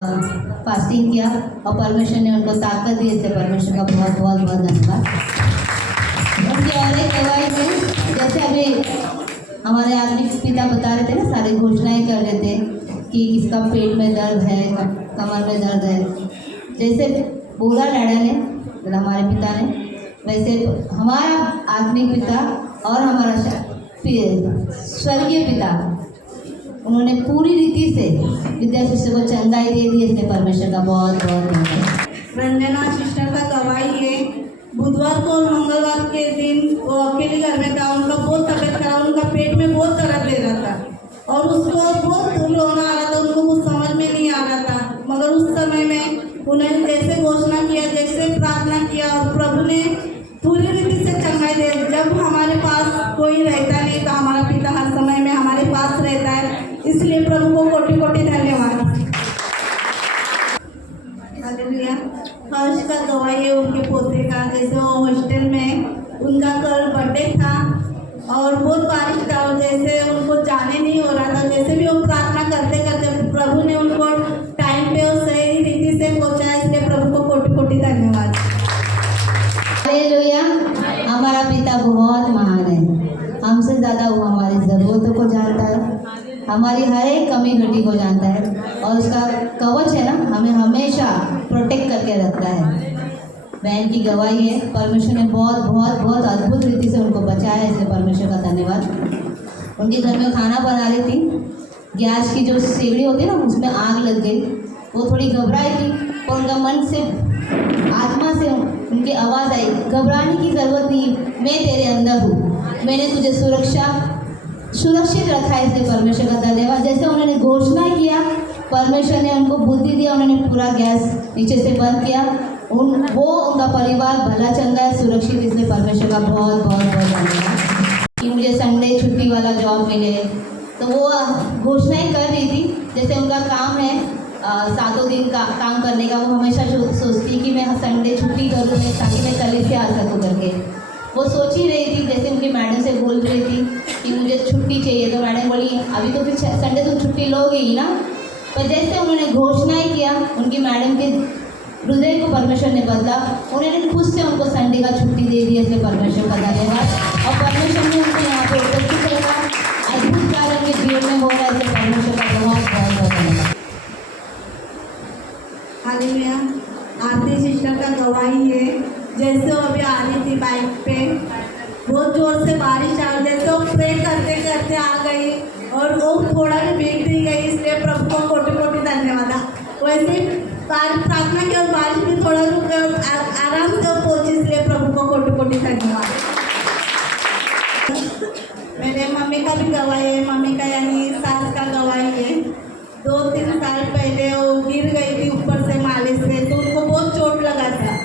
Fasting किया और परमेश्वर ने उनको ताकत दी। इससे परमेश्वर का बहुत बहुत बहुत धन्यवाद। उनकी और एक गवाही में जैसे अभी हमारे आत्मिक पिता बता रहे थे ना, सारे घोषणाएं कर रहे थे कि किसका पेट में दर्द है, कमर में दर्द है। जैसे बोला डैडा ने, मतलब हमारे पिता ने, वैसे हमारा आत्मिक पिता और हमारा स्वर्गीय पिता, उन्होंने पूरी रीति से विद्या शिष्य को चंगाई दे दी। इसलिए परमेश्वर का बहुत बहुत धन्यवाद। रंजना सिस्टर का गवाही है, बुधवार को और मंगलवार के दिन वो अकेले घर में था। उनका बहुत तबीयत खराब, उनका पेट में बहुत दर्द ले रहा था और उसको बहुत रोना आ रहा था। उनको कुछ समझ में नहीं आ रहा था, मगर उस समय में उन्होंने जैसे घोषणा किया, जैसे प्रार्थना किया और प्रभु ने पूरी रीति से चंगाई दे। जब हमारे पास कोई रहता नहीं तो हमारा पिता हर समय में हमारे पास रहता है, इसलिए प्रभु को कोटि कोटि धन्यवाद। हालेलुया। हर्ष का गवाही है उनके पोते का। जैसे वो हॉस्टल में उनका कल बर्थडे था और बहुत बारिश था और जैसे उनको जाने नहीं हो रहा था, जैसे भी वो प्रार्थना करते करते प्रभु ने उनको टाइम पे और सही रीति से पहुंचाया। इसलिए प्रभु को कोटि कोटि धन्यवाद। हालेलुया। हमारा पिता बहुत महान है, हमसे ज़्यादा वो हमारी ज़रूरतों को जानता है, हमारी हर एक कमी घटी को जानता है और उसका कवच है ना, हमें हमेशा प्रोटेक्ट करके रखता है। बहन की गवाही है, परमेश्वर ने बहुत बहुत बहुत अद्भुत रीति से उनको बचाया। इसलिए परमेश्वर का धन्यवाद। उनके घर में खाना बना रही थी, गैस की जो सेगड़ी होती है ना, उसमें आग लग गई। वो थोड़ी घबराई थी और उनका मन से, आत्मा से उनकी आवाज़ आई, घबराने की ज़रूरत नहीं, मैं तेरे अंदर हूँ, मैंने तुझे सुरक्षित रखा है। इसलिए परमेश्वर का धन्यवाद। जैसे उन्होंने घोषणा किया, परमेश्वर ने उनको बुद्धि दिया, उन्होंने पूरा गैस नीचे से बंद किया। उनका परिवार भला चंगा है, सुरक्षित। इसलिए परमेश्वर का बहुत बहुत बहुत धन्यवाद कि मुझे संडे छुट्टी वाला जॉब मिले। तो वो घोषणाएं कर रही थी, जैसे उनका काम है 7 दिन का काम करने का। वो हमेशा सोचती कि मैं संडे छुट्टी करूँ ताकि मैं कल से आ सकूँ करके। वो सोच ही रही थी, जैसे उनकी मैडम से बोल रही थी कि मुझे छुट्टी चाहिए। तो मैडम बोली अभी तो फिर संडे तुम छुट्टी लोगे ही ना। पर जैसे उन्होंने घोषणाएं किया, उनकी मैडम के हृदय को परमेश्वर ने बदला। उन्होंने खुद से उनको संडे का छुट्टी दे दी। इसलिए परमेश्वर का धन्यवाद। और परमेश्वर ने उनको यहाँ पर उपस्थित रखा, अद्भुत कार्य उनके जीवन में हो रहा है। इसलिए परमेश्वर का बहुत बहुत बहुत धन्यवाद। हालेलुया। आरती सिस्टर का गवाही है, जैसे वो अभी आ रही थी बाइक पे, बहुत जोर से बारिश आ, जैसे वो प्रे करते करते आ गई और वो थोड़ा भी भीग नहीं गई। इसलिए प्रभु को कोटि कोटि धन्यवाद। वैसे प्रार्थना की और बारिश भी थोड़ा रुक गई और आराम से पहुंची। इसलिए प्रभु को कोटि कोटि धन्यवाद। मेरे मम्मी का भी गवाही है, मम्मी का यानी सास का गवाही है। 2-3 साल पहले वो गिर गई थी ऊपर से माले से, तो उनको बहुत चोट लगा था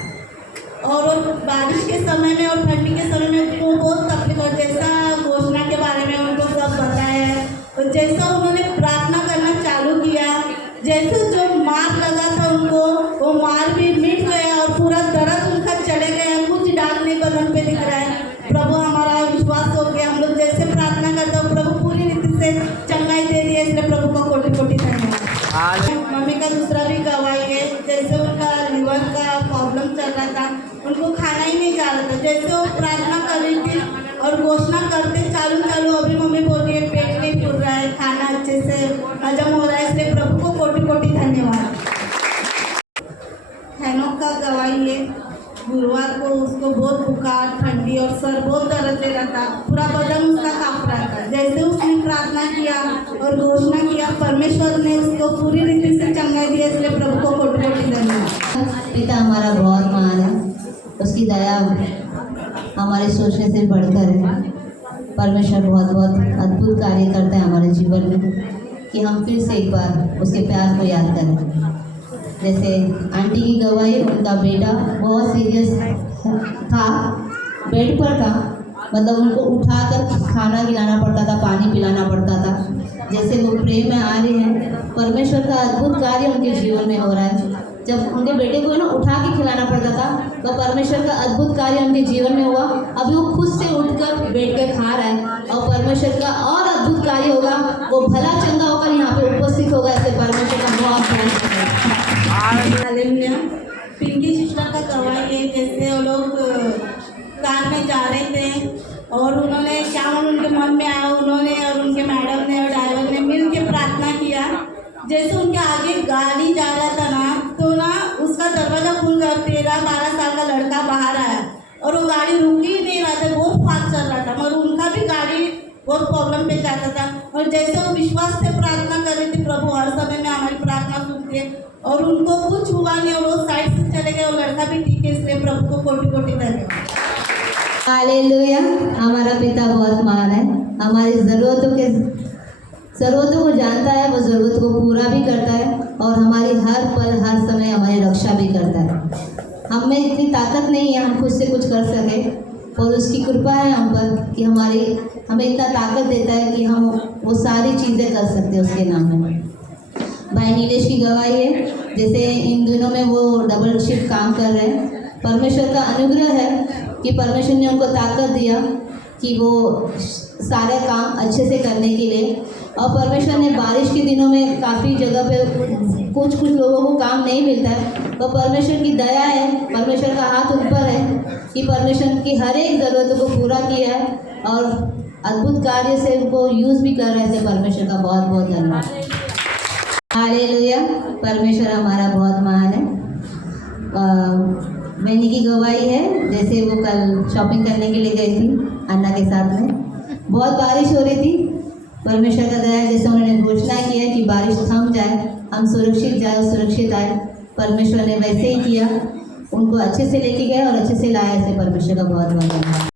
और बारिश के समय में और ठंडी के समय में उनको बहुत तकलीफ हो। जैसा घोषणा के बारे में उनको सब बताया है और जैसा उन्होंने प्रार्थना करना चालू किया, जैसे जो मार लगा था उनको, वो मार भी मिट गया और पूरा दर्द उनका चले गया। कुछ दाग नहीं बदन पे दिख रहा है। प्रभु हमारा विश्वास हो गया, हम लोग जैसे प्रार्थना करते हो प्रभु पूरी रीति से चंगाई दे दिया। इसलिए प्रभु को कोटि कोटि धन्यवाद। मम्मी का दूसरा भी गवाही है, जैसे उनका लीवर का प्रॉब्लम चल रहा था, उनको खाना ही नहीं जा रहा था। जैसे वो प्रार्थना कर रही थी और घोषणा करते चालू अभी मम्मी बोल रही है पेट नहीं फूल रहा है, खाना अच्छे से हजम हो रहा है। इसलिए प्रभु को कोटि कोटि धन्यवाद। हैनोक का गवाही है, गुरुवार को उसको बहुत बुखार, ठंडी और सर बहुत दर्द ले रहा था, पूरा बदन उसका कांप रहा था। जैसे उसने प्रार्थना किया और घोषणा किया, परमेश्वर ने उसको पूरी रीति से चंगाई दी। इसलिए प्रभु को कोटि कोटि धन्यवाद। पिता हमारा बहुत महान है, उसकी दया हमारे सोचने से बढ़कर है। परमेश्वर बहुत बहुत अद्भुत कार्य करता है हमारे जीवन में कि हम फिर से एक बार उसके प्यार को याद करें। जैसे आंटी की गवाही, उनका बेटा बहुत सीरियस था, बेड पर था, मतलब उनको उठाकर खाना खिलाना पड़ता था, पानी पिलाना पड़ता था। जैसे वो प्रेम में आ रहे हैं, परमेश्वर का अद्भुत कार्य उनके जीवन में हो रहा है। जब उनके बेटे को ना उठा के खिलाना पड़ता था, तो परमेश्वर का अद्भुत कार्य उनके जीवन में हुआ। अभी वो खुद से उठकर बैठ के खा रहा है और परमेश्वर का और अद्भुत कार्य होगा, वो भला चंगा होकर यहाँ पे उपस्थित होगा। ऐसे परमेश्वर का बहुत हालेलुया। पिंकी सिस्टर का गवाही है, जैसे वो लोग कार में जा रहे थे और उन्होंने क्या उनके मन में आया, उन्होंने और उनके मैडम ने और ड्राइवर ने मिल के प्रार्थना किया। जैसे उनके आगे गाड़ी जा रहा था ना, तो ना उसका दरवाज़ा खुल गया, 13-12 साल का लड़का बाहर आया और वो गाड़ी रुक ही नहीं रहा था, बहुत फास्ट चल रहा था, मगर उनका भी गाड़ी बहुत प्रॉब्लम पे जाता था। और जैसे वो विश्वास से प्रार्थना कर रही थी, प्रभु हर समय में हमारी प्रार्थना सुनती है, और उनको कुछ हुआ नहीं और वो साइड से चले गए और लड़का भी ठीक है, इसलिए प्रभु को कोटि-कोटि धन्यवाद। हालेलुया। हमारा पिता बहुत महान है, हमारी ज़रूरतों को जानता है, वो ज़रूरत को पूरा भी करता है और हमारी हर पल हर समय हमारी रक्षा भी करता है। हम में इतनी ताकत नहीं है हम खुद से कुछ कर सके, और उसकी कृपा है हम पर कि हमें इतना ताकत देता है कि हम वो सारी चीज़ें कर सकते हैं उसके नाम में। भाई नीलेश की गवाही है, जैसे इन दिनों में वो डबल शिफ्ट काम कर रहे हैं। परमेश्वर का अनुग्रह है कि परमेश्वर ने उनको ताकत दिया कि वो सारे काम अच्छे से करने के लिए, और परमेश्वर ने बारिश के दिनों में काफ़ी जगह पे कुछ लोगों को काम नहीं मिलता है, तो परमेश्वर की दया है, परमेश्वर का हाथ ऊपर है कि परमेश्वर की हर एक ज़रूरतों को पूरा किया है और अद्भुत कार्य से उनको यूज़ भी कर रहे थे। परमेश्वर का बहुत बहुत धन्यवाद। हालेलुया। परमेश्वर हमारा बहुत महान है। मैनी की गवाही है, जैसे वो कल शॉपिंग करने के लिए गई थी अन्ना के साथ में, बहुत बारिश हो रही थी। परमेश्वर का दया, जैसे उन्होंने घोषणा की है कि बारिश थम जाए, हम सुरक्षित जाए और सुरक्षित आए, परमेश्वर ने वैसे ही किया, उनको अच्छे से लेके गए और अच्छे से लाया। ऐसे परमेश्वर का बहुत बहुत धन्यवाद।